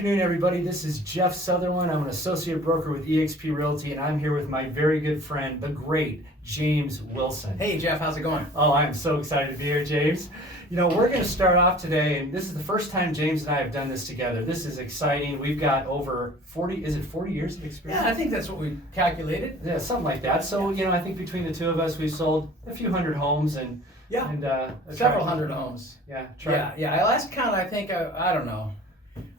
afternoon, everybody. This is Jeff Sutherland. I'm an associate broker with eXp Realty, and I'm here with my very good friend, the great James Wilson. Hey, Jeff, how's it going? Oh, I am so excited to be here, James. You know, we're going to start off today, and this is the first time James and I have done this together. This is exciting. We've got over 40 years of experience? Yeah, I think that's what we calculated. Yeah, something like that. So, you know, I think between the two of us, we've sold a few hundred homes and several hundred homes. Yeah. Last count, I think, I don't know,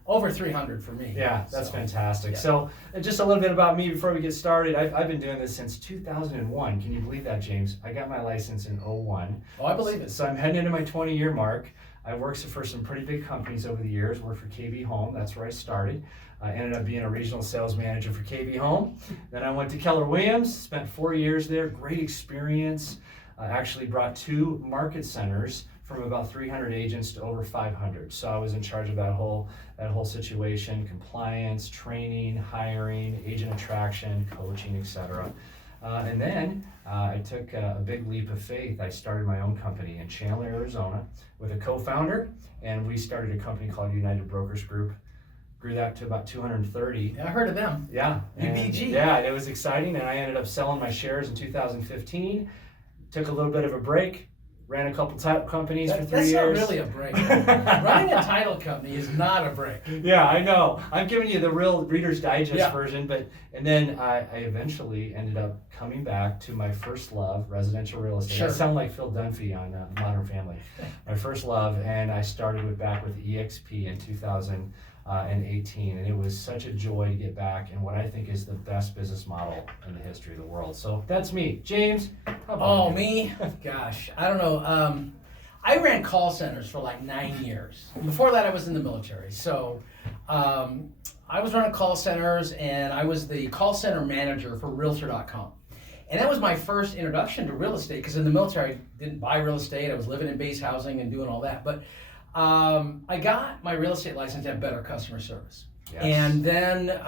over 300 for me. Yeah, that's fantastic. Yeah. So just a little bit about me before we get started. I've been doing this since 2001. Can you believe that, James? I got my license in 01. Oh, I believe it. So I'm heading into my 20-year mark. I worked for some pretty big companies over the years. Worked for KB Home. That's where I started. I ended up being a regional sales manager for KB Home. Then I went to Keller Williams, spent 4 years there. Great experience. I actually brought 2 market centers from about 300 agents to over 500. So I was in charge of that whole situation: compliance, training, hiring, agent attraction, coaching, etc. And then I took a big leap of faith. I started my own company in Chandler, Arizona, with a co-founder, and we started a company called United Brokers Group. Grew that to about 230. Yeah, I heard of them. Yeah. UBG. Yeah, it was exciting, and I ended up selling my shares in 2015. Took a little bit of a break. Ran a couple companies for 3 years. That's not really a break. Running a title company is not a break. Yeah, I know. I'm giving you the real Reader's Digest version, and then I eventually ended up coming back to my first love, residential real estate. Sure. I sound like Phil Dunphy on Modern Family. My first love, and I started back with EXP in 2018, and it was such a joy to get back in what I think is the best business model in the history of the world. So that's me. James, how about you? Me? Gosh, I don't know. I ran call centers for like 9 years. Before that, I was in the military. So I was running call centers, and I was the call center manager for Realtor.com. And that was my first introduction to real estate, because in the military, I didn't buy real estate. I was living in base housing and doing all that. But I got my real estate license to have better customer service. Yes. And then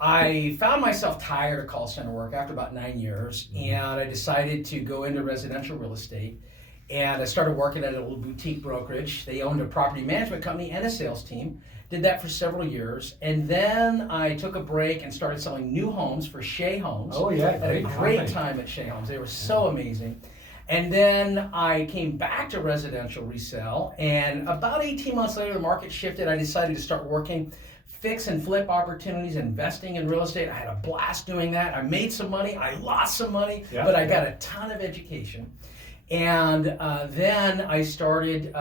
I found myself tired of call center work after about 9 years, and I decided to go into residential real estate. And I started working at a little boutique brokerage. They owned a property management company and a sales team. Did that for several years. And then I took a break and started selling new homes for Shea Homes. Oh, yeah, Had a great time at Shea Homes. They were so amazing. And then I came back to residential resale, and about 18 months later, the market shifted. I decided to start working fix and flip opportunities, investing in real estate. I had a blast doing that. I made some money. I lost some money, but I got a ton of education. And then I started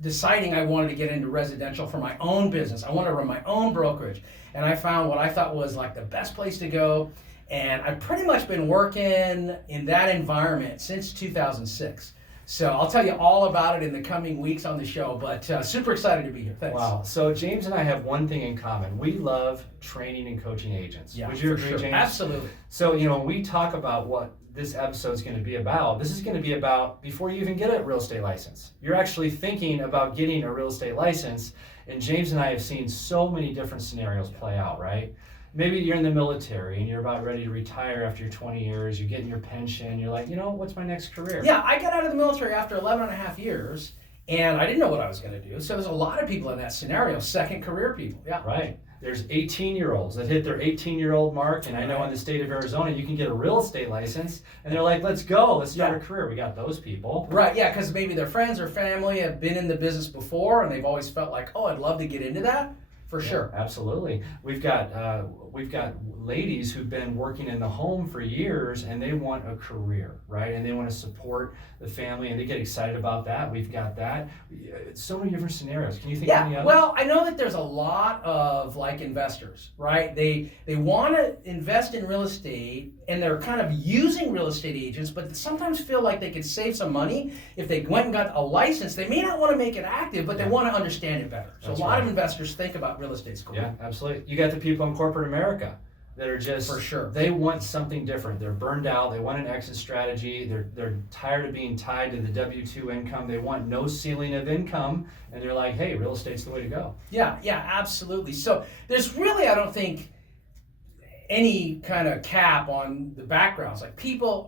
deciding I wanted to get into residential for my own business. I wanted to run my own brokerage. And I found what I thought was like the best place to go. And I've pretty much been working in that environment since 2006. So I'll tell you all about it in the coming weeks on the show, but super excited to be here. Thanks. Wow. So James and I have one thing in common. We love training and coaching agents. Yeah, would you agree, sure. James? Absolutely. So, you know, when we talk about what this episode is going to be about, this is going to be about before you even get a real estate license. You're actually thinking about getting a real estate license, and James and I have seen so many different scenarios play out, right? Maybe you're in the military and you're about ready to retire after your 20 years, you're getting your pension, you're like, you know, what's my next career? Yeah, I got out of the military after 11 and a half years, and I didn't know what I was going to do. So there's a lot of people in that scenario, second career people. Yeah. Right. There's 18-year-olds that hit their 18-year-old mark, and I know in the state of Arizona, you can get a real estate license, and they're like, let's go, let's start a career. We got those people. Right, yeah, because maybe their friends or family have been in the business before, and they've always felt like, oh, I'd love to get into that. For sure. Absolutely. We've got ladies who've been working in the home for years, and they want a career, right? And they want to support the family, and they get excited about that. We've got that. So many different scenarios. Can you think of any others? Well, I know that there's a lot of like investors, right? They want to invest in real estate, and they're kind of using real estate agents, but sometimes feel like they could save some money if they went and got a license. They may not want to make it active, but they want to understand it better. So a lot of investors think about real estate school. Yeah, absolutely. You got the people in corporate America that are just, for sure, they want something different. They're burned out. They want an exit strategy. They're tired of being tied to the W-2 income. They want no ceiling of income, and they're like, hey, real estate's the way to go. Yeah, absolutely. So there's really, I don't think, any kind of cap on the backgrounds. Like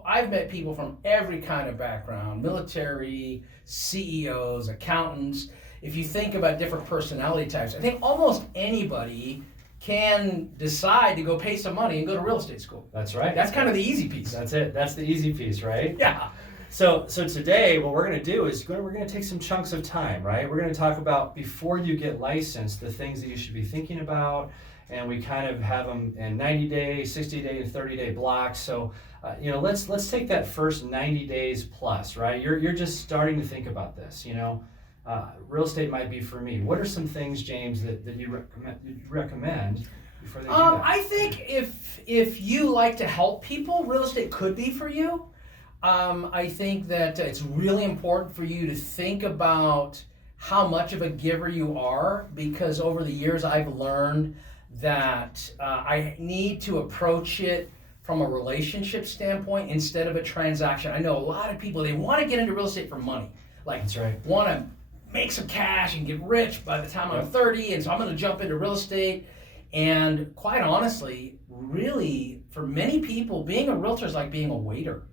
I've met people from every kind of background, military, CEOs, accountants, if you think about different personality types, I think almost anybody can decide to go pay some money and go to real estate school. That's right. That's kind of the easy piece. That's it. That's the easy piece, right? Yeah. So today, what we're going to do is we're going to take some chunks of time, right? We're going to talk about, before you get licensed, the things that you should be thinking about, and we kind of have them in 90-day, 60-day, and 30-day blocks. So, let's take that first 90 days plus, right? You're just starting to think about this, real estate might be for me. What are some things, James, that you recommend before they do that? I think if you like to help people, real estate could be for you. I think that it's really important for you to think about how much of a giver you are, because over the years I've learned that I need to approach it from a relationship standpoint instead of a transaction. I know a lot of people, they want to get into real estate for money. Like, That's right. Want to make some cash and get rich by the time I'm 30, and so I'm going to jump into real estate. And quite honestly, really, for many people, being a realtor is like being a waiter.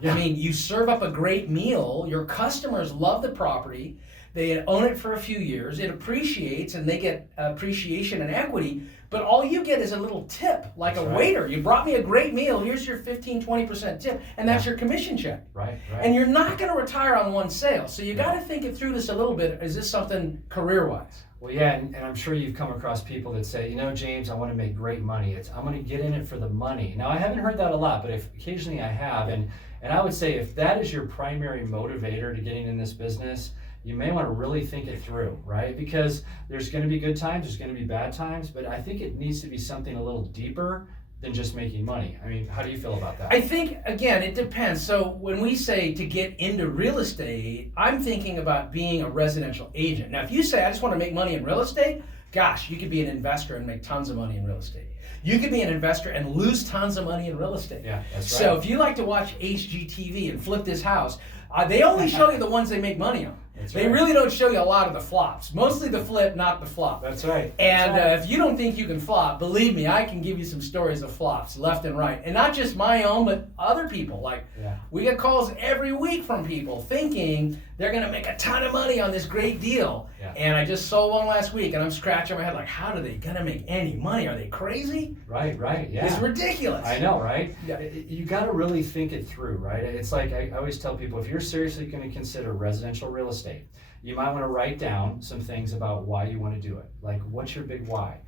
Yeah. I mean, you serve up a great meal, your customers love the property, they own it for a few years, it appreciates, and they get appreciation and equity, but all you get is a little tip, like That's a right. waiter. You brought me a great meal, here's your 15-20% tip, and that's your commission check. Right. And you're not going to retire on one sale, so you got to think it through this a little bit. Is this something career-wise? Well, yeah, and I'm sure you've come across people that say, James, I want to make great money. I'm going to get in it for the money. Now, I haven't heard that a lot, but occasionally I have, and I would say if that is your primary motivator to getting in this business, you may want to really think it through, right? Because there's going to be good times, there's going to be bad times, but I think it needs to be something a little deeper than just making money. I mean, how do you feel about that? I think, again, it depends. So when we say to get into real estate, I'm thinking about being a residential agent. Now, if you say, I just want to make money in real estate, gosh, you could be an investor and make tons of money in real estate. You could be an investor and lose tons of money in real estate. Yeah, that's right. So if you like to watch HGTV and Flip This House, they only show you the ones they make money on. They right. really don't show you a lot of the flops. Mostly the flip, not the flop. That's right. And That's right. if you don't think you can flop, believe me, I can give you some stories of flops left and right. And not just my own, but other people. Like, we get calls every week from people thinking they're going to make a ton of money on this great deal. Yeah. And I just sold one last week, and I'm scratching my head like, how are they going to make any money? Are they crazy? Right, yeah. It's ridiculous. I know, right? Yeah. You got to really think it through, right? It's like I always tell people, if you're seriously going to consider residential real estate, you might want to write down some things about why you want to do it. Like, what's your big why?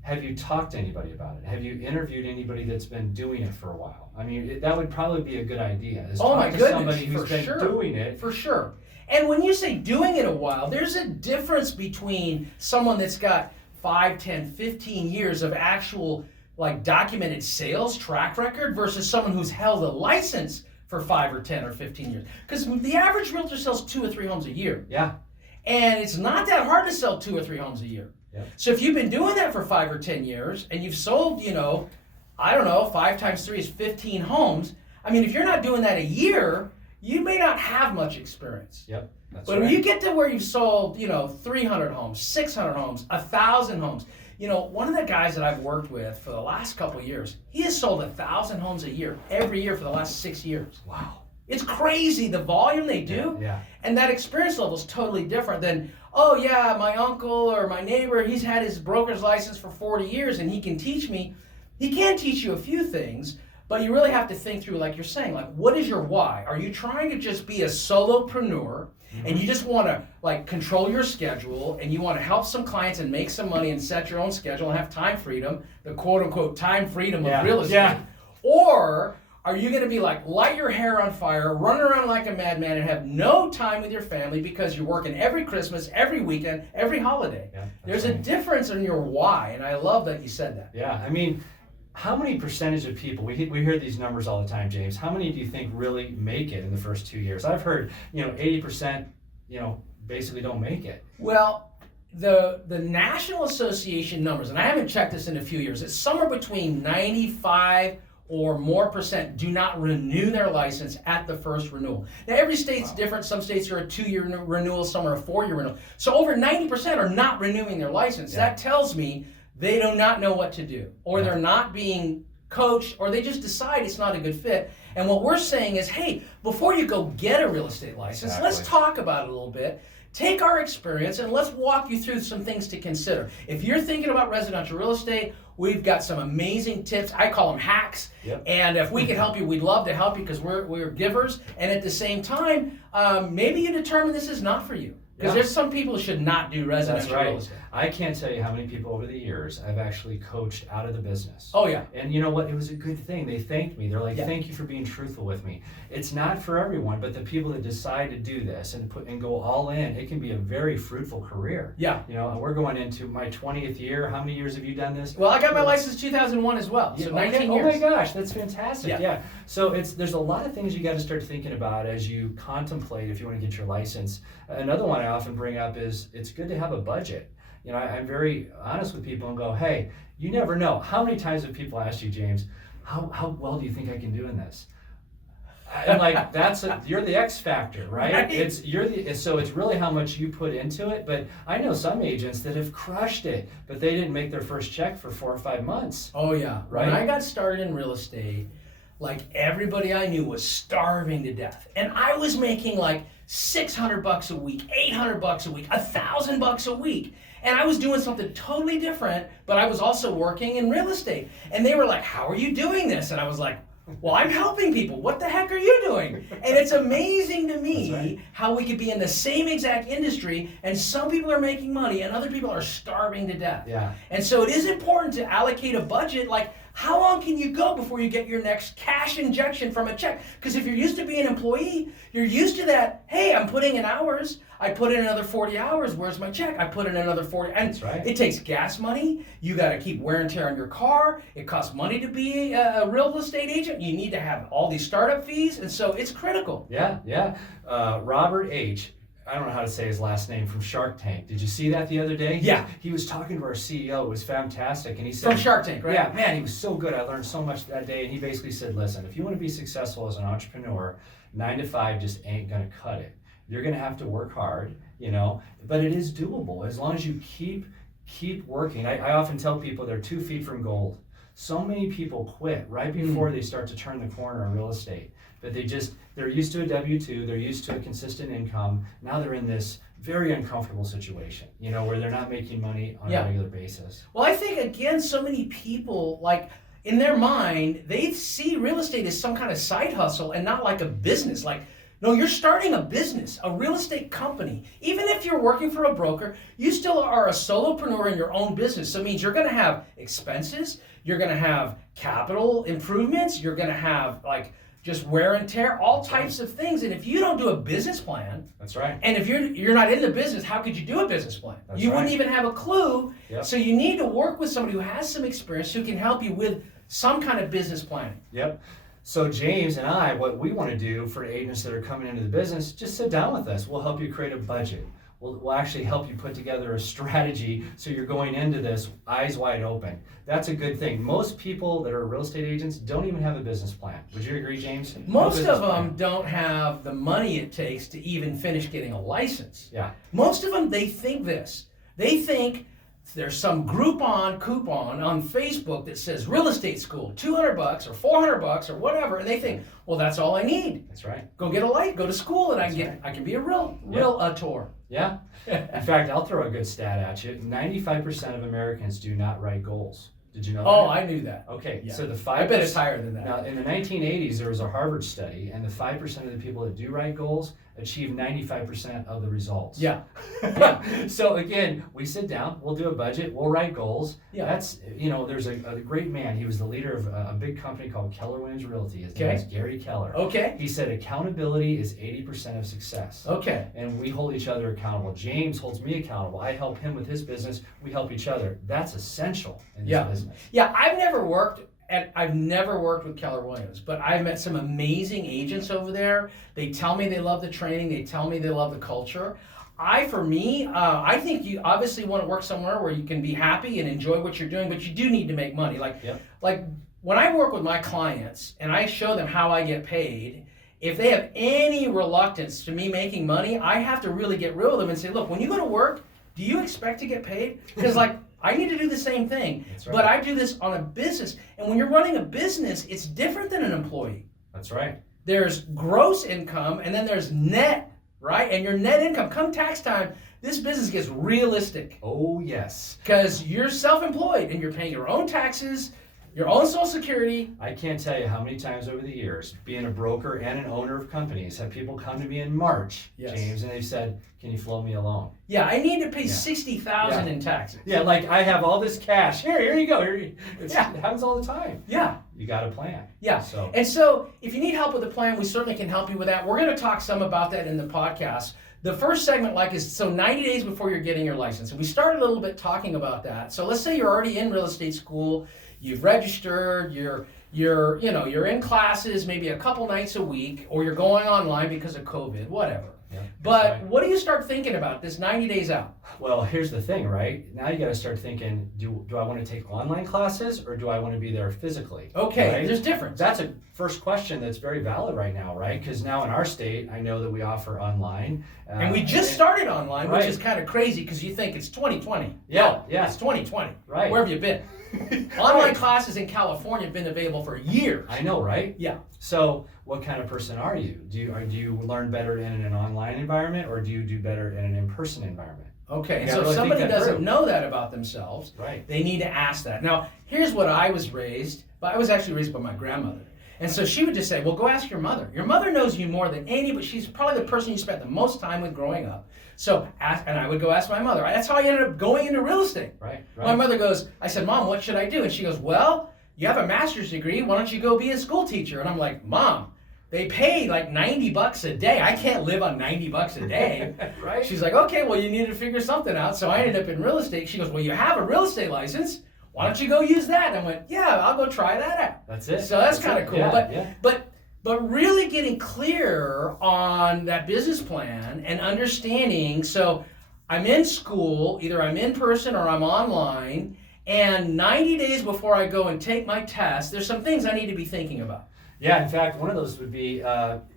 Have you talked to anybody about it? Have you interviewed anybody that's been doing it for a while? I mean, that would probably be a good idea. Is Oh my talk to goodness, somebody who's for been sure. doing it. For sure. And when you say doing it a while, there's a difference between someone that's got 5, 10, 15 years of actual like documented sales track record versus someone who's held a license for 5 or 10 or 15 years. Because the average realtor sells 2 or 3 homes a year. Yeah. And it's not that hard to sell 2 or 3 homes a year. Yeah. So if you've been doing that for 5 or 10 years and you've sold, 5 times 3 is 15 homes. I mean, if you're not doing that a year, you may not have much experience. Yep. That's But right. when you get to where you've sold, 300 homes, 600 homes, 1,000 homes, one of the guys that I've worked with for the last couple of years, he has sold 1,000 homes a year, every year for the last 6 years. Wow. It's crazy the volume they do. Yeah. And that experience level is totally different than, oh yeah, my uncle or my neighbor, he's had his broker's license for 40 years and he can teach me. He can teach you a few things, but you really have to think through, like you're saying, like, what is your why? Are you trying to just be a solopreneur and you just want to like control your schedule and you want to help some clients and make some money and set your own schedule and have time freedom, the quote unquote time freedom of real estate? Yeah. Or are you going to be like, light your hair on fire, run around like a madman, and have no time with your family because you're working every Christmas, every weekend, every holiday? Yeah, There's a difference in your why, and I love that you said that. Yeah, I mean, how many percentage of people, we hear these numbers all the time, James, how many do you think really make it in the first 2 years? I've heard, 80%, basically don't make it. Well, the National Association numbers, and I haven't checked this in a few years, it's somewhere between 95 or more percent do not renew their license at the first renewal. Now, every state's different. Some states are a 2-year renewal, some are a 4-year renewal. So over 90% are not renewing their license. Yeah. That tells me they do not know what to do, or they're not being coached, or they just decide it's not a good fit. And what we're saying is, hey, before you go get a real estate license, let's talk about it a little bit. take our experience and let's walk you through some things to consider. If you're thinking about residential real estate, we've got some amazing tips. I call them hacks. Yep. And if we can help you, we'd love to help you because we're givers. And at the same time, maybe you determine this is not for you. Because there's some people who should not do residential real estate. I can't tell you how many people over the years I've actually coached out of the business. Oh, yeah. And you know what? It was a good thing. They thanked me. They're like, Yeah. thank you for being truthful with me. It's not for everyone, but the people that decide to do this and go all in, it can be a very fruitful career. Yeah. You know, and we're going into my 20th year. How many years have you done this? Well, I got my license 2001 as well, so 19 years. Oh my gosh, that's fantastic. Yeah. Yeah. So there's a lot of things you got to start thinking about as you contemplate if you want to get your license. Another one I often bring up is it's good to have a budget. You know, I'm very honest with people and go, hey, you never know. How many times have people asked you, James, how well do you think I can do in this? And like you're the X factor, right? Right. So it's really how much you put into it. But I know some agents that have crushed it, but they didn't make their first check for 4 or 5 months. Oh yeah. Right. When I got started in real estate, like everybody I knew was starving to death, and I was making like $600 a week, $800 a week, $1,000 a week. And I was doing something totally different, but I was also working in real estate. And they were like, how are you doing this? And I was like, well, I'm helping people. What the heck are you doing? And it's amazing to me how we could be in the same exact industry and some people are making money and other people are starving to death. Yeah. And so it is important to allocate a budget. Like, how long can you go before you get your next cash injection from a check? Because if you're used to being an employee, you're used to that, hey, I'm putting in hours. I put in another 40 hours. Where's my check? I put in another 40. And That's right. it takes gas money. You got to keep wear and tear on your car. It costs money to be a real estate agent. You need to have all these startup fees. And so it's critical. Yeah, yeah. Robert H., I don't know how to say his last name, from Shark Tank. Did you see that the other day? Yeah. He was talking to our CEO. It was fantastic. And he said, From Shark Tank, right? Yeah, man, he was so good. I learned so much that day. And he basically said, listen, if you want to be successful as an entrepreneur, 9 to 5 just ain't going to cut it. You're going to have to work hard, you know, but it is doable as long as you keep working. I often tell people they're 2 feet from gold. So many people quit right before they start to turn the corner in real estate. But they're used to a W-2, they're used to a consistent income. Now they're in this very uncomfortable situation, you know, where they're not making money on a regular basis. Well, I think, again, so many people, like, in their mind, they see real estate as some kind of side hustle and not like a business. Like, no, you're starting a business, a real estate company. Even if you're working for a broker, you still are a solopreneur in your own business. So it means you're going to have expenses, you're going to have capital improvements, you're going to have, like, just wear and tear, all types of things. And if you don't do a business plan, That's right. and if you're not in the business, how could you do a business plan? That's you right. wouldn't even have a clue. Yep. So you need to work with somebody who has some experience who can help you with some kind of business planning. Yep. So James and I, what we want to do for agents that are coming into the business, just sit down with us. We'll help you create a budget. We'll actually help you put together a strategy so you're going into this eyes wide open. That's a good thing. Most people that are real estate agents don't even have a business plan. Would you agree, James? Most No of them business plan. don't have the money it takes to even finish getting a license. Yeah. Most of them, they think this. They think there's some Groupon coupon on Facebook that says real estate school, $200 or $400 or whatever, and they think, well, that's all I need. That's right. Go get a light, go to school, and I can be a real tour. Yeah. In fact, I'll throw a good stat at you. 95% of Americans do not write goals. Did you know that? Oh, I knew that. Okay, Yeah. so the 5%. I bet it's higher than that. Now, in the 1980s, there was a Harvard study, and the 5% of the people that do write goals achieve 95% of the results. Yeah. So again, we sit down, we'll do a budget, we'll write goals. Yeah. That's, you know, there's a great man. He was the leader of a big company called Keller Williams Realty. His name is Gary Keller. Okay. He said accountability is 80% of success. Okay. And we hold each other accountable. James holds me accountable. I help him with his business. We help each other. That's essential in this business. Yeah, I've never worked with Keller Williams, but I've met some amazing agents over there. They tell me they love the training. They tell me they love the culture. I think you obviously want to work somewhere where you can be happy and enjoy what you're doing, but you do need to make money. Like when I work with my clients and I show them how I get paid, if they have any reluctance to me making money, I have to really get real with them and say, look, when you go to work, do you expect to get paid? Because I need to do the same thing, That's right. but I do this on a business. And when you're running a business, it's different than an employee. That's right. There's gross income and then there's net right? And your net income, come tax time, this business gets realistic Oh, yes. because you're self-employed and you're paying your own taxes, your own Social Security. I can't tell you how many times over the years, being a broker and an owner of companies, have people come to me in March, Yes. James, and they've said, can you float me a loan? Yeah, I need to pay Yeah. $60,000 in taxes. Yeah, like I have all this cash. Here you go. It Yeah. happens all the time. Yeah. You got a plan. Yeah. So And so if you need help with the plan, we certainly can help you with that. We're going to talk some about that in the podcast. The first segment, is so 90 days before you're getting your license. And we started a little bit talking about that. So let's say you're already in real estate school, you've registered, you're in classes maybe a couple nights a week, or you're going online because of COVID, whatever. yeah, that's But right. what do you start thinking about this 90 days out? Well, here's the thing, right? Now you got to start thinking, do I want to take online classes or do I want to be there physically? Okay, Right? there's difference. That's a first question that's very valid right now, right? Because now in our state, I know that we offer online. And we just started online, which Right. is kind of crazy because you think it's 2020. Yeah, No, yeah. It's 2020. Right. Where have you been? Online classes in California have been available for years. I know, right? Yeah. So, what kind of person are you? Do you learn better in an online environment, or do you do better in an in-person environment? Okay. And You so gotta if really somebody think that doesn't through. know that about themselves, Right. they need to ask that. Now, here's what I was raised, but I was actually raised by my grandmother. And so she would just say, well, go ask your mother. Your mother knows you more than any, but she's probably the person you spent the most time with growing up. So ask, and I would go ask my mother. That's how I ended up going into real estate. Right. My mother goes, I said, Mom, what should I do? And she goes, well, you have a master's degree. Why don't you go be a school teacher? And I'm like, Mom, they pay like $90 a day. I can't live on $90 a day. Right. She's like, okay, well, you need to figure something out. So I ended up in real estate. She goes, well, you have a real estate license. Why don't you go use that? And I went, yeah, I'll go try that out. That's it. So that's kind of cool. Yeah, But really getting clear on that business plan and understanding. So I'm in school, either I'm in person or I'm online, and 90 days before I go and take my test, there's some things I need to be thinking about. Yeah, in fact, one of those would be,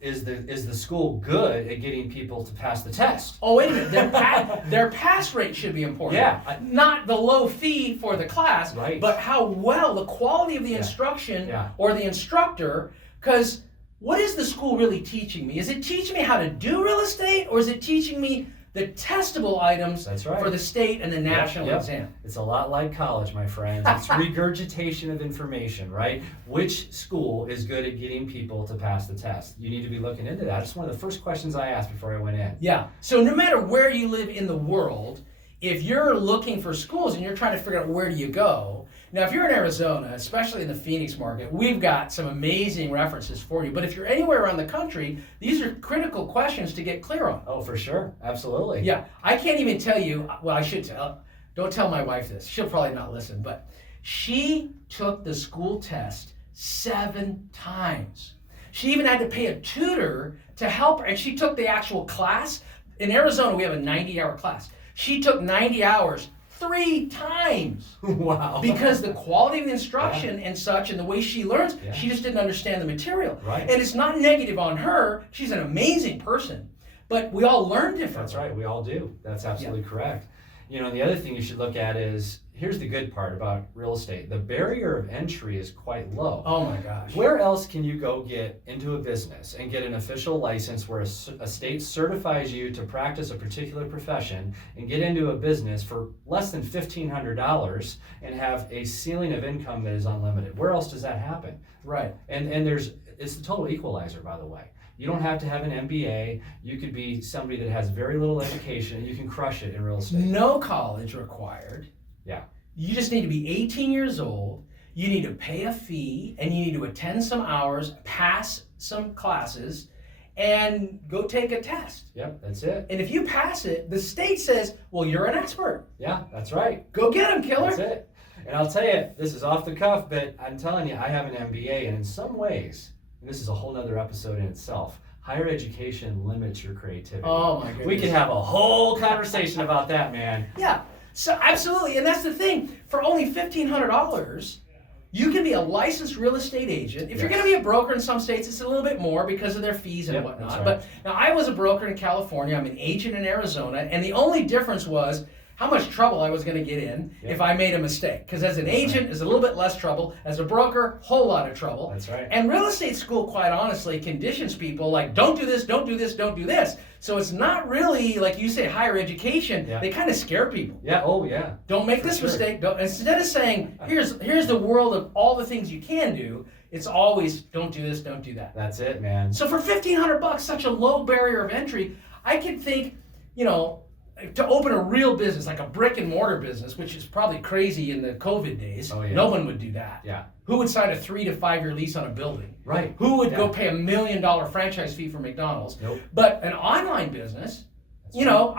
is the school good at getting people to pass the test? Oh, wait a minute. Their pass rate should be important. Yeah. Not the low fee for the class, Right. but how well, the quality of the instruction Yeah. or the instructor, because what is the school really teaching me? Is it teaching me how to do real estate, or is it teaching me the testable items That's right. for the state and the national Yep. exam? It's a lot like college, my friends. It's regurgitation of information, right? Which school is good at getting people to pass the test? You need to be looking into that. It's one of the first questions I asked before I went in. Yeah. So no matter where you live in the world, if you're looking for schools and you're trying to figure out where do you go, now if you're in Arizona, especially in the Phoenix market, we've got some amazing references for you. But if you're anywhere around the country, these are critical questions to get clear on. Oh, for sure. Absolutely. Yeah, I can't even tell you, well, I should tell, don't tell my wife this. She'll probably not listen, but she took the school test 7 times. She even had to pay a tutor to help her, and she took the actual class. In Arizona, we have a 90-hour class. She took 90 hours 3 times Wow. because the quality of the instruction and such and the way she learns, Yeah. she just didn't understand the material. Right. And it's not negative on her. She's an amazing person, but we all learn differently. That's right. We all do. That's absolutely correct. You know, the other thing you should look at is, here's the good part about real estate. The barrier of entry is quite low. Oh my gosh. Where else can you go get into a business and get an official license where a state certifies you to practice a particular profession and get into a business for less than $1,500 and have a ceiling of income that is unlimited? Where else does that happen? Right. And it's the total equalizer, by the way. You don't have to have an MBA. You could be somebody that has very little education and you can crush it in real estate. No college required. Yeah. You just need to be 18 years old. You need to pay a fee and you need to attend some hours, pass some classes, and go take a test. Yep, that's it. And if you pass it, the state says, well, you're an expert. Yeah, that's right. Go get him, killer. That's it. And I'll tell you, this is off the cuff, but I'm telling you, I have an MBA, and in some ways, and this is a whole nother episode in itself, higher education limits your creativity. Oh my goodness. We could have a whole conversation about that, man. Yeah, so absolutely. And that's the thing. For only $1,500, you can be a licensed real estate agent. If you're Yes. going to be a broker in some states, it's a little bit more because of their fees and Yep, whatnot. that's right. But now I was a broker in California. I'm an agent in Arizona. And the only difference was how much trouble I was going to get in if I made a mistake. Because as an agent, it's a little bit less trouble. As a broker, whole lot of trouble. That's right. And real estate school, quite honestly, conditions people like, don't do this, don't do this, don't do this. So it's not really, like you say, higher education. Yeah. They kind of scare people. Yeah. Oh, yeah. Don't make For this sure. mistake. Don't, instead of saying, here's the world of all the things you can do, it's always, don't do this, don't do that. That's it, man. So for $1,500, such a low barrier of entry, I could think, you know, to open a real business, like a brick and mortar business, which is probably crazy in the COVID days. Oh, yeah. No one would do that. Yeah. Who would sign a 3 to 5 year lease on a building? Right. Who would Yeah. go pay $1 million franchise fee for McDonald's? Nope. But an online business, That's you right. know,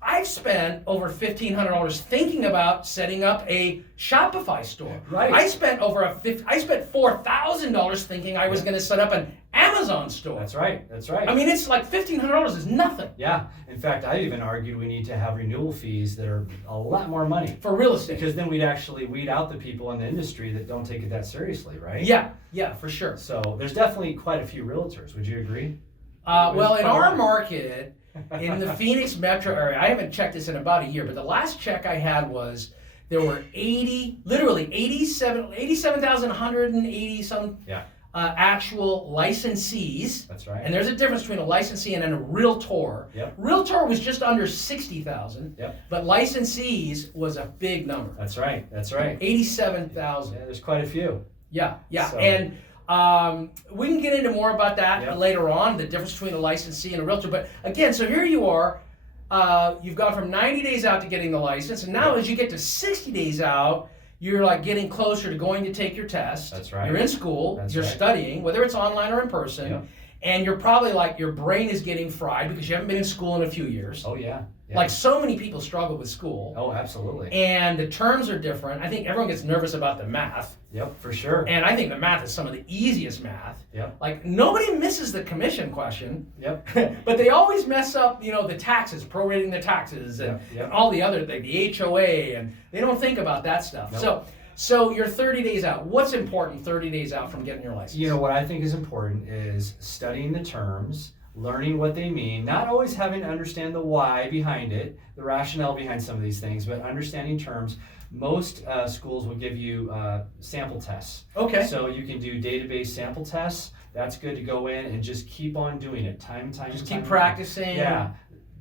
I've spent over $1,500 thinking about setting up a Shopify store. Right. I spent $4,000 thinking I was going to set up an Amazon store. That's right. That's right. I mean, it's like $1,500 is nothing Yeah. In fact, I even argued we need to have renewal fees that are a lot more money. for real estate. Because then we'd actually weed out the people in the industry that don't take it that seriously, right? Yeah, for sure. So there's definitely quite a few realtors. Would you agree? Well, in our market, in the Phoenix metro area, I haven't checked this in about a year, but the last check I had was there were 87,180 some Yeah. actual licensees. That's right. And there's a difference between a licensee and a realtor. Yep. Realtor was just under 60,000, Yep. but licensees was a big number. That's right. That's right. 87,000. Yeah, there's quite a few. Yeah. So- And we can get into more about that Yep. later on, the difference between a licensee and a realtor. But again, so here you are. You've gone from 90 days out to getting the license, and now as you get to 60 days out, you're like getting closer to going to take your test. That's right. You're in school, That's you're right. studying, whether it's online or in person, Yep. and you're probably like your brain is getting fried because you haven't been in school in a few years. Oh, yeah. Yeah. Like so many people struggle with school, Oh, absolutely. and the terms are different. I think everyone gets nervous about the math. Yep, for sure. And I think the math is some of the easiest math. Yep. Like nobody misses the commission question, Yep. but they always mess up, you know, the taxes, prorating the taxes, and, Yep. and all the other, like the HOA, and they don't think about that stuff. Nope. So you're 30 days out. What's important 30 days out from getting your license? You know, what I think is important is studying the terms, learning what they mean, not always having to understand the why behind it, the rationale behind some of these things, but understanding terms. Most schools will give you sample tests. Okay. So you can do database sample tests. That's good to go in and just keep on doing it time and time. Just and time keep and practicing. Yeah.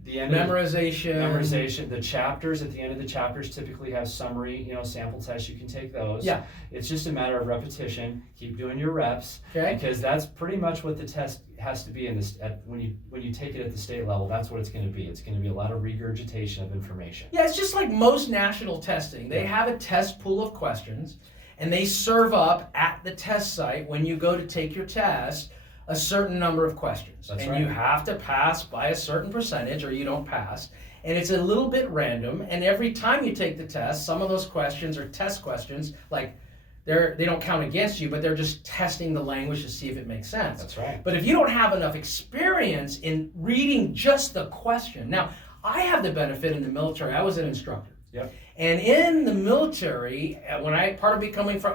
The end of Memorization. memorization. The chapters at the end of the chapters typically have summary, you know, sample tests. You can take those. Yeah. It's just a matter of repetition. Keep doing your reps. Okay. Because that's pretty much what the test has to be in this. When you take it at the state level, that's what it's going to be. It's going to be a lot of regurgitation of information. Yeah, it's just like most national testing. They have a test pool of questions, and they serve up at the test site when you go to take your test a certain number of questions. That's and right. you have to pass by a certain percentage or you don't pass. And it's a little bit random, and every time you take the test, some of those questions are test questions, like they don't count against you, but they're just testing the language to see if it makes sense. That's right. But if you don't have enough experience in reading just the question, now I have the benefit in the military. I was an instructor. Yep. And in the military, when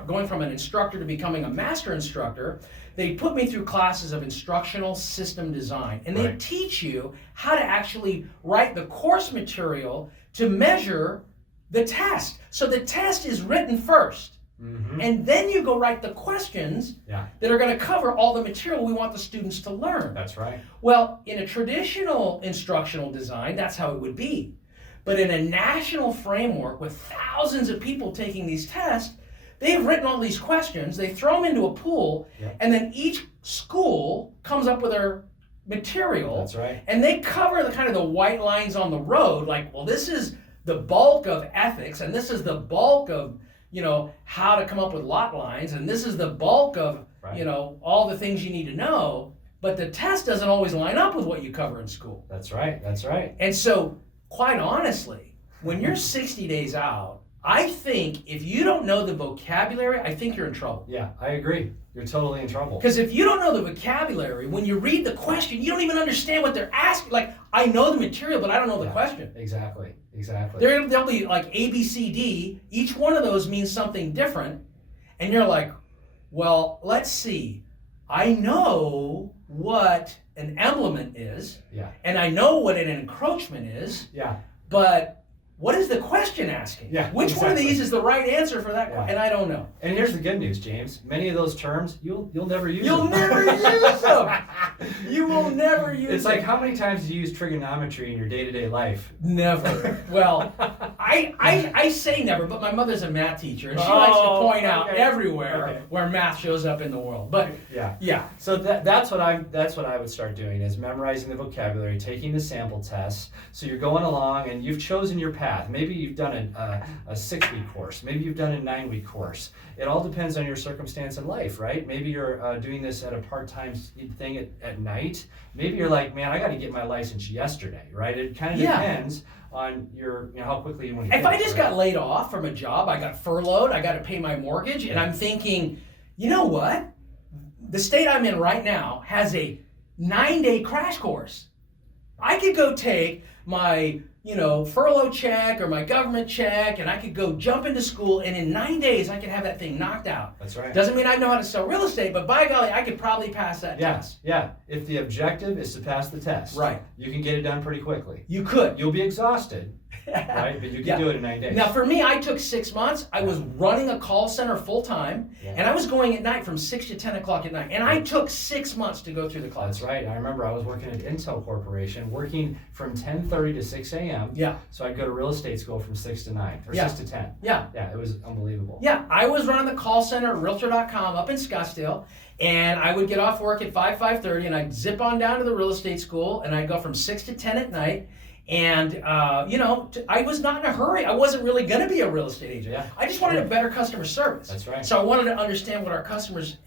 going from an instructor to becoming a master instructor, they put me through classes of instructional system design. And they Right. teach you how to actually write the course material to measure the test. So the test is written first. Mm-hmm. And then you go write the questions Yeah. that are going to cover all the material we want the students to learn. That's right. Well, in a traditional instructional design, that's how it would be. But in a national framework with thousands of people taking these tests, they've written all these questions, they throw them into a pool, Yep. and then each school comes up with their material, That's right. and they cover the kind of the white lines on the road, like, well, this is the bulk of ethics, and this is the bulk of, you know, how to come up with lot lines, and this is the bulk of, Right. you know, all the things you need to know, but the test doesn't always line up with what you cover in school. That's right. That's right. And so, quite honestly, when you're 60 days out, I think if you don't know the vocabulary, I think you're in trouble. Yeah, I agree. You're totally in trouble. Because if you don't know the vocabulary, when you read the question, you don't even understand what they're asking. Like, I know the material, but I don't know the Yeah. question. Exactly. Exactly. There'll be like A, B, C, D. Each one of those means something different. And you're like, well, let's see. I know what an emblement is, Yeah. and I know what an encroachment is, Yeah. but what is the question asking? Yeah, Which one of exactly. these is the right answer for that? Yeah. And I don't know. And here's the good news, James. Many of those terms you'll never use. You'll them. never use them. You will never use It's them. like how many times do you use trigonometry in your day-to-day life? Never. Well, I say never, but my mother's a math teacher, and she likes to point out okay. everywhere Okay. where math shows up in the world. But Yeah. yeah, So that's what I would start doing is memorizing the vocabulary, taking the sample tests. So you're going along and you've chosen your path. Maybe you've done a 6-week course. Maybe you've done a 9-week course. It all depends on your circumstance in life, right? Maybe you're doing this at a part-time thing at night. Maybe you're like, man, I got to get my license yesterday, right? It kind of Yeah. depends on how quickly you want to. if I just got laid off from a job, I got furloughed, I got to pay my mortgage, and I'm thinking, you know what? The state I'm in right now has a 9-day crash course. I could go take my, furlough check or my government check, and I could go jump into school, and in 9 days I could have that thing knocked out. That's right. Doesn't mean I know how to sell real estate, but by golly, I could probably pass that test. Yeah. If the objective is to pass the test, Right. you can get it done pretty quickly. You could. You'll be exhausted, right? But you can Yeah. do it in 9 days. Now, for me, I took 6 months. I was running a call center full time, Yeah. and I was going at night from 6 to 10 o'clock at night. And I took 6 months to go through the class. That's right. I remember I was working at Intel Corporation, working from 10:30 to 6 a.m. Yeah, So I'd go to real estate school from 6 to 9 or Yeah. 6 to 10. yeah, Yeah, it was unbelievable. yeah. I was running the call center at Realtor.com up in Scottsdale, and I would get off work at 5:30, and I'd zip on down to the real estate school, and I'd go from 6 to 10 at night. And, I was not in a hurry. I wasn't really going to be a real estate agent. Yeah. I just wanted a better customer service. That's right. So I wanted to understand what our customers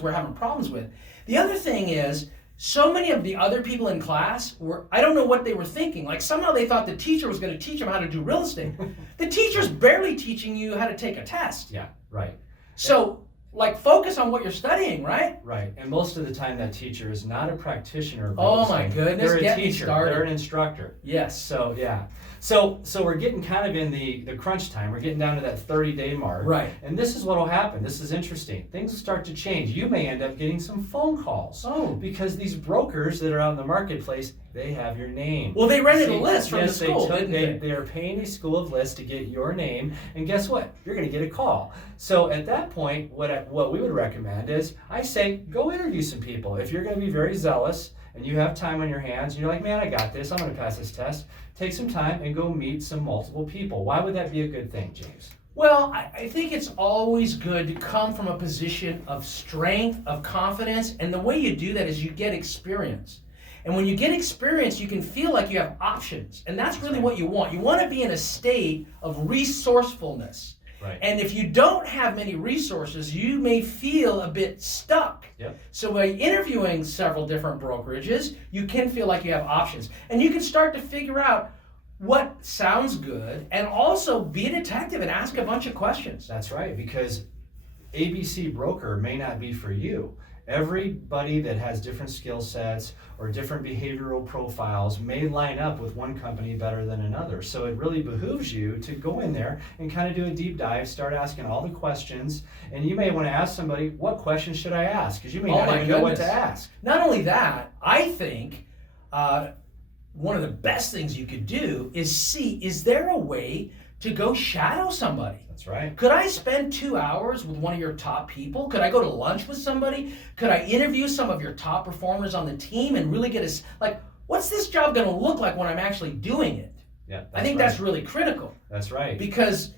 were having problems with. The other thing is, so many of the other people in class I don't know what they were thinking. Like somehow they thought the teacher was going to teach them how to do real estate. The teacher's barely teaching you how to take a test. Yeah, right. So, focus on what you're studying, right? Right. And most of the time that teacher is not a practitioner of real Oh my estate. goodness, They're a get me teacher. started. They're an instructor. Yes. So yeah. So we're getting kind of in the crunch time. We're getting down to that 30-day mark. Right. And this is what will happen. This is interesting. Things will start to change. You may end up getting some phone calls. Oh. Because these brokers that are out in the marketplace, they have your name. Well, they rented a See, list from yes, the school, they, didn't they, they? they are paying a school of lists to get your name, and guess what? You're going to get a call. So at that point, what we would recommend is, I say, go interview some people. If you're going to be very zealous and you have time on your hands, and you're like, man, I got this. I'm going to pass this test. Take some time and go meet some multiple people. Why would that be a good thing, James? Well, I think it's always good to come from a position of strength, of confidence, and the way you do that is you get experience. And when you get experience, you can feel like you have options. And that's really what you want. You want to be in a state of resourcefulness. Right. And if you don't have many resources, you may feel a bit stuck. Yep. So by interviewing several different brokerages, you can feel like you have options. And you can start to figure out what sounds good and also be a detective and ask a bunch of questions. That's right, because ABC broker may not be for you. Everybody that has different skill sets or different behavioral profiles may line up with one company better than another. So it really behooves you to go in there and kind of do a deep dive, start asking all the questions. And you may want to ask somebody, what questions should I ask? Because you may not even know what to ask. Not only that, I think one of the best things you could do is see, is there a way to go shadow somebody? That's right. Could I spend 2 hours with one of your top people? Could I go to lunch with somebody? Could I interview some of your top performers on the team and really get what's this job going to look like when I'm actually doing it? Yeah, I think that's really critical. That's right. Because,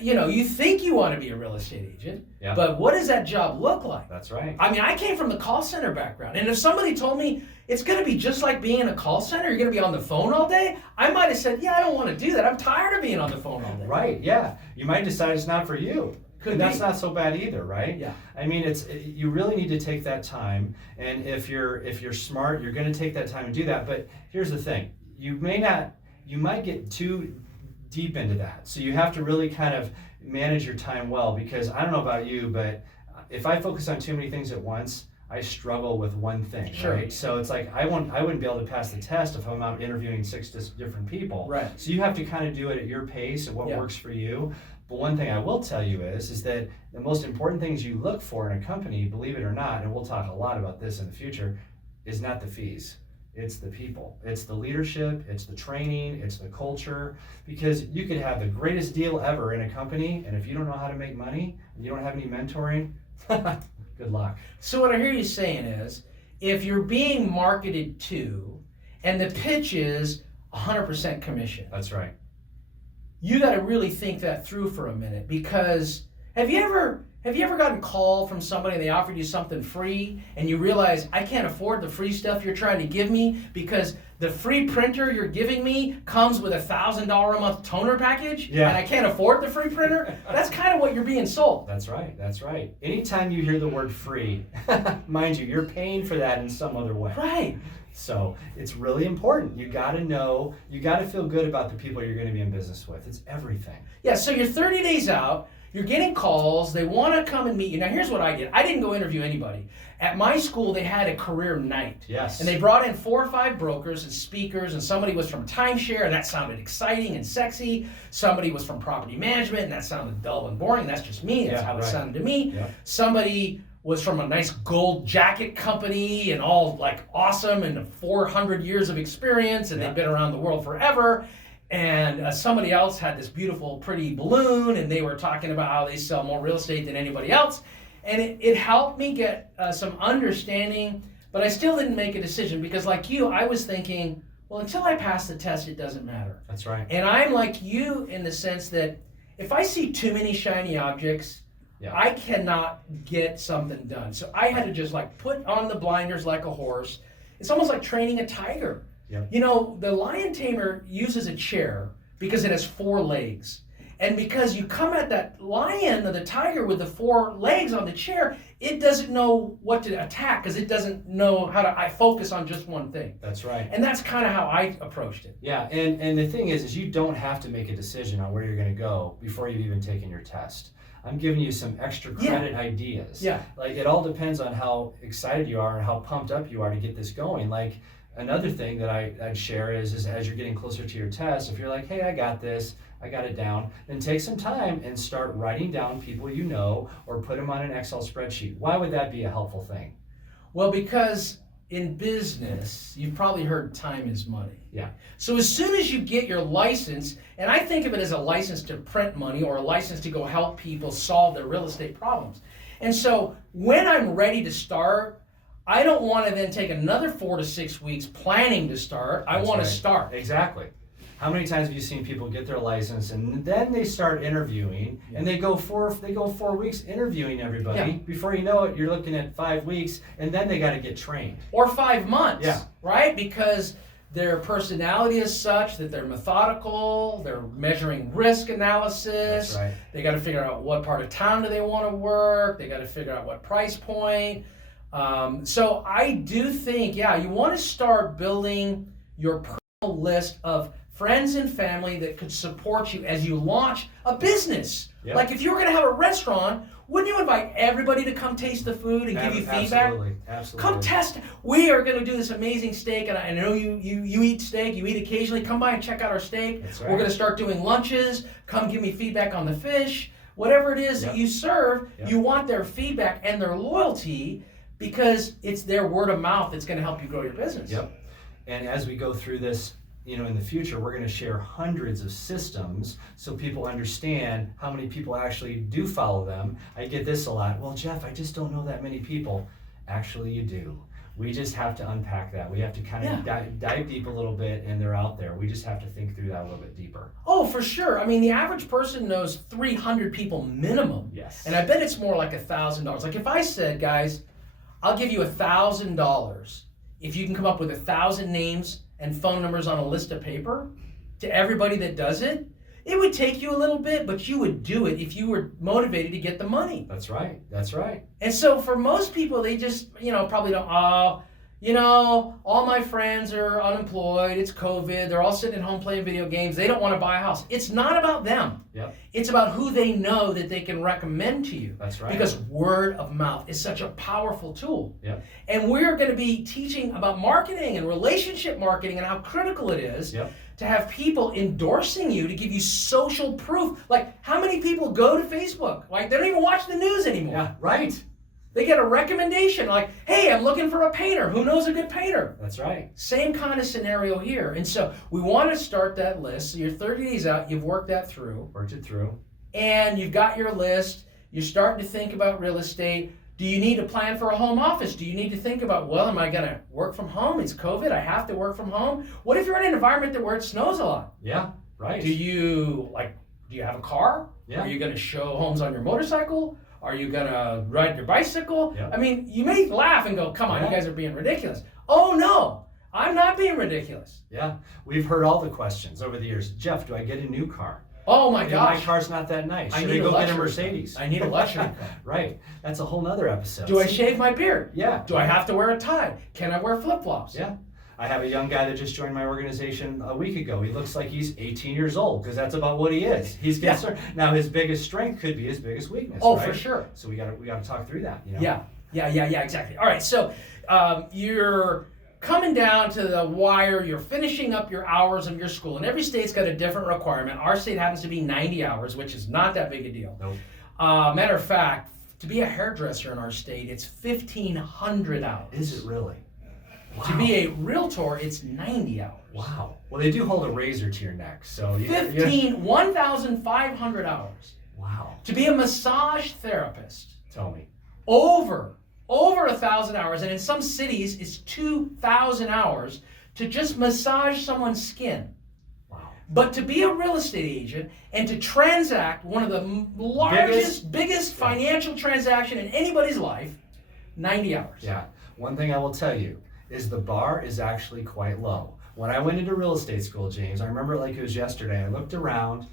you think you want to be a real estate agent, Yeah. but what does that job look like? That's right. I mean, I came from the call center background, and if somebody told me it's going to be just like being in a call center, you're going to be on the phone all day, I might have said, yeah, I don't want to do that. I'm tired of being on the phone all day. Right, yeah. You might decide it's not for you. Could And that's be. not so bad either, right? Yeah. I mean, you really need to take that time, and if you're smart, you're going to take that time and do that. But here's the thing: you might get too deep into that. So you have to really kind of manage your time well, because I don't know about you, but if I focus on too many things at once, I struggle with one thing, Sure. right? So it's like I wouldn't be able to pass the test if I'm out interviewing 6 different people. Right. So you have to kind of do it at your pace and what Yeah. works for you. But one thing I will tell you is that the most important things you look for in a company, believe it or not, and we'll talk a lot about this in the future, is not the fees. It's the people. It's the leadership. It's the training. It's the culture. Because you could have the greatest deal ever in a company, and if you don't know how to make money and you don't have any mentoring, good luck. So what I hear you saying is, if you're being marketed to, and the pitch is 100% commission, That's right. you got to really think that through for a minute. Because have you ever gotten a call from somebody and they offered you something free and you realize, I can't afford the free stuff you're trying to give me because the free printer you're giving me comes with a $1,000 a month toner package, Yeah. and I can't afford the free printer? That's kind of what you're being sold. That's right. That's right. Anytime you hear the word free, mind you, you're paying for that in some other way. Right. So it's really important. You got to know, you got to feel good about the people you're going to be in business with. It's everything. Yeah, so you're 30 days out, you're getting calls, they want to come and meet you. Now here's what I did. I didn't go interview anybody. At my school, they had a career night. Yes. And they brought in 4 or 5 brokers and speakers, and somebody was from timeshare, and that sounded exciting and sexy. Somebody was from property management, and that sounded dull and boring. That's just me. That's how it sounded to me. Yeah. Somebody was from a nice gold jacket company and all like awesome and 400 years of experience, and they've been around the world forever. And somebody else had this beautiful, pretty balloon, and they were talking about how they sell more real estate than anybody else. And it helped me get some understanding, but I still didn't make a decision because, like you, I was thinking, well, until I pass the test, it doesn't matter. That's right. And I'm like you in the sense that if I see too many shiny objects, I cannot get something done. So I had to just like put on the blinders like a horse. It's almost like training a tiger. Yep. You know, the lion tamer uses a chair because it has 4 legs. And because you come at that lion or the tiger with the 4 legs on the chair, it doesn't know what to attack because it doesn't know how to focus on just one thing. That's right. And that's kind of how I approached it. Yeah, and the thing is you don't have to make a decision on where you're going to go before you've even taken your test. I'm giving you some extra credit ideas. Yeah. Like it all depends on how excited you are and how pumped up you are to get this going. Like another thing that I'd share is as you're getting closer to your test, if you're like, hey, I got this, I got it down, then take some time and start writing down people you know or put them on an Excel spreadsheet. Why would that be a helpful thing? Well, because in business, you've probably heard time is money. Yeah. So as soon as you get your license, and I think of it as a license to print money or a license to go help people solve their real estate problems. And so when I'm ready to start, I don't want to then take another 4 to 6 weeks planning to start. I want to start. Exactly. How many times have you seen people get their license and then they start interviewing and they go 4 weeks interviewing everybody. Before you know it, you're looking at 5 weeks and then they got to get trained. Or 5 months, Yeah. right? Because their personality is such that they're methodical, they're measuring risk analysis, That's right. they got to figure out what part of town do they want to work, they got to figure out what price point. So I do think, you want to start building your personal list of friends and family that could support you as you launch a business. Yep. Like if you were going to have a restaurant, wouldn't you invite everybody to come taste the food and give you feedback? Absolutely. Come test. We are going to do this amazing steak, and I know you eat steak. You eat occasionally. Come by and check out our steak. That's right. We're going to start doing lunches. Come give me feedback on the fish. Whatever it is that you serve, you want their feedback and their loyalty because it's their word of mouth that's going to help you grow your business. Yep. And as we go through this, in the future, we're going to share hundreds of systems so people understand how many people actually do follow them. I get this a lot. Well, Jeff, I just don't know that many people. Actually, you do. We just have to unpack that. We have to kind of dive deep a little bit, and they're out there. We just have to think through that a little bit deeper. Oh, for sure. I mean, the average person knows 300 people minimum. Yes. And I bet it's more like $1,000. Like if I said, guys, I'll give you $1,000 if you can come up with 1,000 names and phone numbers on a list of paper to everybody that does it, it would take you a little bit, but you would do it if you were motivated to get the money. That's right. That's right. And so for most people, they just, probably don't, all my friends are unemployed, it's COVID, they're all sitting at home playing video games, they don't want to buy a house. It's not about them. Yep. It's about who they know that they can recommend to you. That's right. Because word of mouth is such a powerful tool. Yep. And we're going to be teaching about marketing and relationship marketing and how critical it is to have people endorsing you to give you social proof. Like, how many people go to Facebook? Like, they don't even watch the news anymore. Yeah, right. They get a recommendation like, hey, I'm looking for a painter. Who knows a good painter? That's right. Same kind of scenario here. And so we want to start that list. So you're 30 days out, you've worked that through. Worked it through. And you've got your list. You're starting to think about real estate. Do you need to plan for a home office? Do you need to think about, well, am I going to work from home? It's COVID. I have to work from home. What if you're in an environment where it snows a lot? Yeah, right. Do you have a car? Yeah. Are you going to show homes on your motorcycle? Are you going to ride your bicycle? Yeah. I mean, you may laugh and go, come on, Yeah. you guys are being ridiculous. Oh, no, I'm not being ridiculous. Yeah, we've heard all the questions over the years. Jeff, do I get a new car? Oh, my My gosh. car's not that nice. I Should I need a go get a luxury Mercedes? car. I need a luxury car. Right. That's a whole nother episode. Do I shave my beard? Yeah. Do I have to wear a tie? Can I wear flip-flops? Yeah. I have a young guy that just joined my organization a week ago. He looks like he's 18 years old because that's about what he is. He's Yeah. concerned. Now his biggest strength could be his biggest weakness. Oh, right? for sure. So we got to talk through that. You know? Yeah, exactly. All right, so you're coming down to the wire, you're finishing up your hours of your school, and every state's got a different requirement. Our state happens to be 90 hours, which is not that big a deal. Nope. Matter of fact, to be a hairdresser in our state, it's 1,500 hours. Is it really? Wow. To be a realtor, it's 90 hours. Wow. Well, they do hold a razor to your neck, so you 1,500 hours. Wow. To be a massage therapist, Tell me. over 1,000 hours, and in some cities it's 2,000 hours to just massage someone's skin. Wow. But to be a real estate agent and to transact one of the biggest financial transaction in anybody's life, 90 hours. Yeah. One thing I will tell you is the bar is actually quite low. When I went into real estate school, James, I remember it like it was yesterday. I looked around,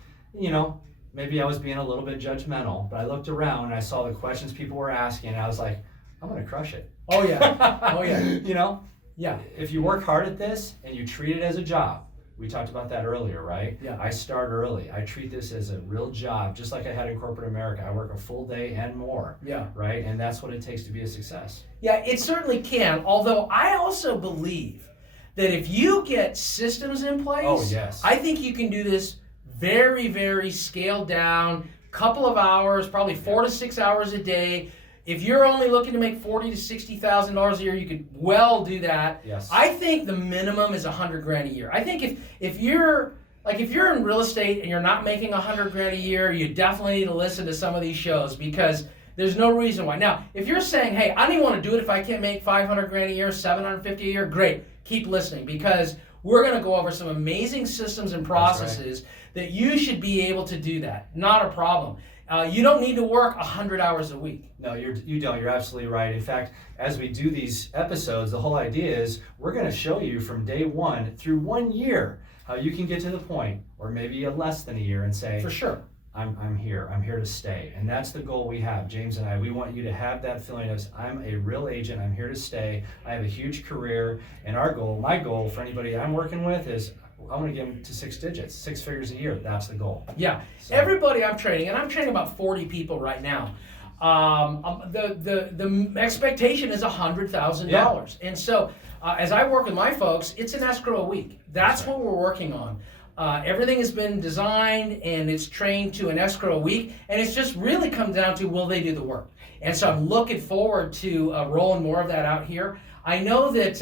maybe I was being a little bit judgmental, but I looked around and I saw the questions people were asking, and I was like, I'm going to crush it. Oh yeah. Oh yeah. Yeah. If you work hard at this and you treat it as a job, we talked about that earlier, right? Yeah. I start early. I treat this as a real job, just like I had in corporate America. I work a full day and more. Yeah. Right? And that's what it takes to be a success. Yeah, it certainly can. Although I also believe that if you get systems in place, Oh, yes. I think you can do this very, very scaled down, couple of hours, probably 4 to 6 hours a day. If you're only looking to make $40,000 to $60,000 a year, you could well do that. Yes. I think the minimum is $100,000 a year. I think if you're in real estate and you're not making $100,000 a year, you definitely need to listen to some of these shows because there's no reason why. Now, if you're saying, hey, I don't even want to do it if I can't make $500,000 a year, $750,000 a year, great. Keep listening because we're going to go over some amazing systems and processes that you should be able to do that. Not a problem. You don't need to work 100 hours a week. No, you don't. You're absolutely right. In fact, as we do these episodes, the whole idea is we're going to show you from day one through 1 year how you can get to the point, or maybe less than a year, and say, For sure. I'm here. I'm here to stay. And that's the goal we have, James and I. We want you to have that feeling of, I'm a real agent. I'm here to stay. I have a huge career. And my goal for anybody I'm working with is I want to get them to 6 digits, 6 figures a year. That's the goal. Yeah. So- Everybody I'm training, and I'm training about 40 people right now. The expectation is $100,000. And so as I work with my folks, it's an escrow a week. That's what we're working on. Everything has been designed and it's trained to an escrow a week, and it's just really come down to will they do the work. And so I'm looking forward to rolling more of that out here. I know that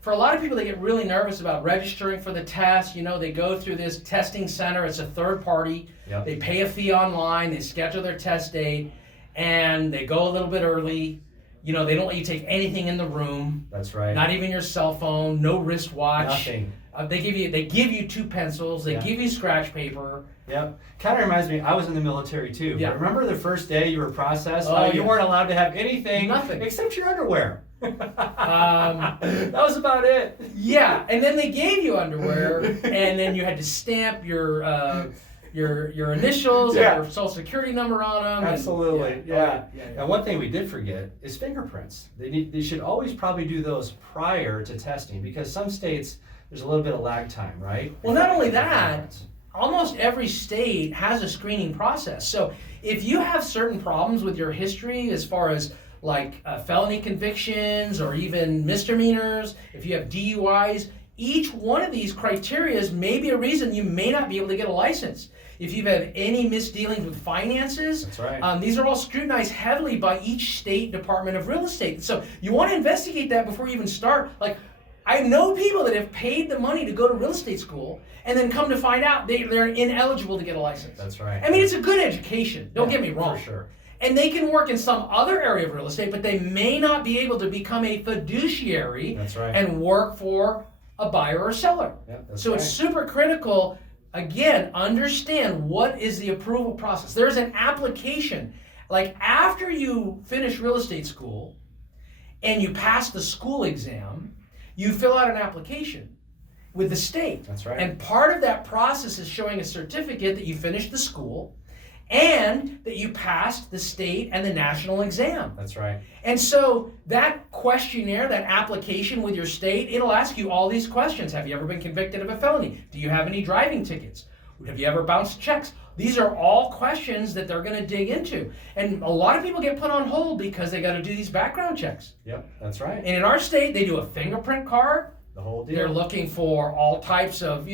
for a lot of people, they get really nervous about registering for the test. They go through this testing center. It's a third party. Yep. They pay a fee online. They schedule their test date, and they go a little bit early. They don't let you take anything in the room. That's right. Not even your cell phone. No wristwatch. Nothing. They give you 2 pencils. They give you scratch paper. Yep. Kind of reminds me, I was in the military too. Yeah. But remember the first day you were processed? Oh, You yeah. weren't allowed to have anything. Nothing. Except your underwear. That was about it. Yeah, and then they gave you underwear, and then you had to stamp your initials Yeah. and your social security number on them. Absolutely. And, Yeah. yeah. And one thing we did forget is fingerprints. They should always probably do those prior to testing because some states there's a little bit of lag time, right? Well, not only that, almost every state has a screening process. So if you have certain problems with your history as far as like felony convictions or even misdemeanors, if you have DUIs, each one of these criterias may be a reason you may not be able to get a license. If you've had any misdealings with finances, That's right. these are all scrutinized heavily by each state Department of Real Estate. So you want to investigate that before you even start. Like, I know people that have paid the money to go to real estate school and then come to find out they're ineligible to get a license. That's right. I mean, it's a good education. Don't Yeah, get me wrong. For sure. And they can work in some other area of real estate, but they may not be able to become a fiduciary That's right. and work for a buyer or seller. Yeah, that's So right. it's super critical. Again, understand what is the approval process. There's an application. Like after you finish real estate school and you pass the school exam, you fill out an application with the state. That's right. And part of that process is showing a certificate that you finished the school and that you passed the state and the national exam. That's right. And so that questionnaire, that application with your state, it'll ask you all these questions. Have you ever been convicted of a felony? Do you have any driving tickets? Have you ever bounced checks? These are all questions that they're going to dig into. And a lot of people get put on hold because they got to do these background checks. Yep, that's right. And in our state, they do a fingerprint card. The whole deal. They're looking for all types of,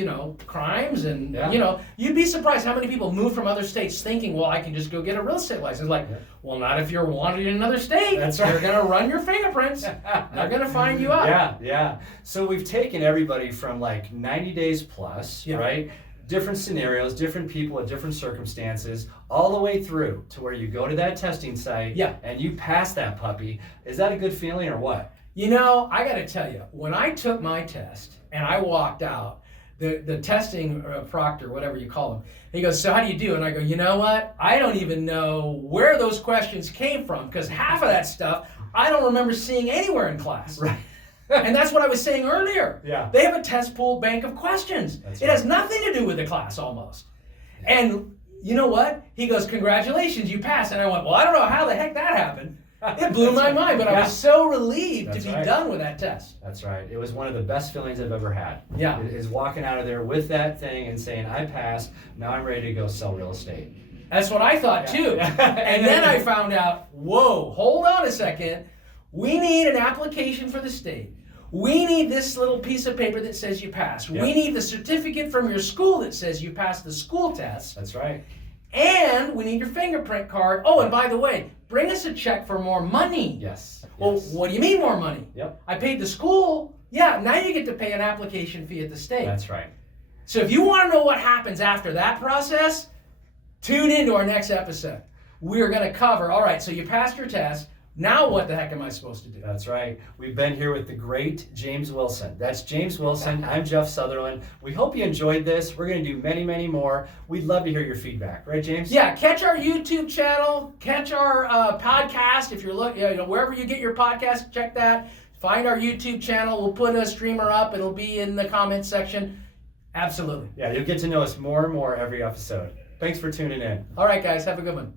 crimes. And, Yeah. you'd be surprised how many people move from other states thinking, well, I can just go get a real estate license. Like, Yeah. well, not if you're wanted in another state. That's right. They're going to run your fingerprints. They're going to find you out. Yeah, yeah. So we've taken everybody from like 90 days plus, Yeah. right? Different scenarios, different people at different circumstances, all the way through to where you go to that testing site Yeah. and you pass that puppy. Is that a good feeling or what? I got to tell you, when I took my test and I walked out, the testing proctor, whatever you call him, he goes, so how do you do? And I go, you know what? I don't even know where those questions came from because half of that stuff I don't remember seeing anywhere in class. Right. And that's what I was saying earlier. Yeah. They have a test pool bank of questions. That's It has right. nothing to do with the class almost. And you know what? He goes, congratulations, you passed. And I went, well, I don't know how the heck that happened. It blew my mind, but I Yeah. was so relieved That's to be right. done with that test. That's right. It was one of the best feelings I've ever had. Yeah. Is walking out of there with that thing and saying, I passed, now I'm ready to go sell real estate. That's what I thought Yeah. too. And then I found out, whoa, hold on a second. We need an application for the state. We need this little piece of paper that says you passed. Yep. We need the certificate from your school that says you passed the school test. That's right. And we need your fingerprint card. Oh, and by the way, bring us a check for more money. Yes. Well, Yes. what do you mean more money? Yep. I paid the school. Yeah, now you get to pay an application fee at the state. That's right. So if you want to know what happens after that process, tune into our next episode. We're going to cover, all right, so you passed your test. Now what the heck am I supposed to do? That's right. We've been here with the great James Wilson. That's James Wilson. I'm Jeff Sutherland. We hope you enjoyed this. We're going to do many, many more. We'd love to hear your feedback. Right, James? Yeah, catch our YouTube channel, catch our podcast. If you're looking, wherever you get your podcast, check that. Find our YouTube channel. We'll put a streamer up. It'll be in the comments section. Absolutely. Yeah, you'll get to know us more and more every episode. Thanks for tuning in. All right, guys, have a good one.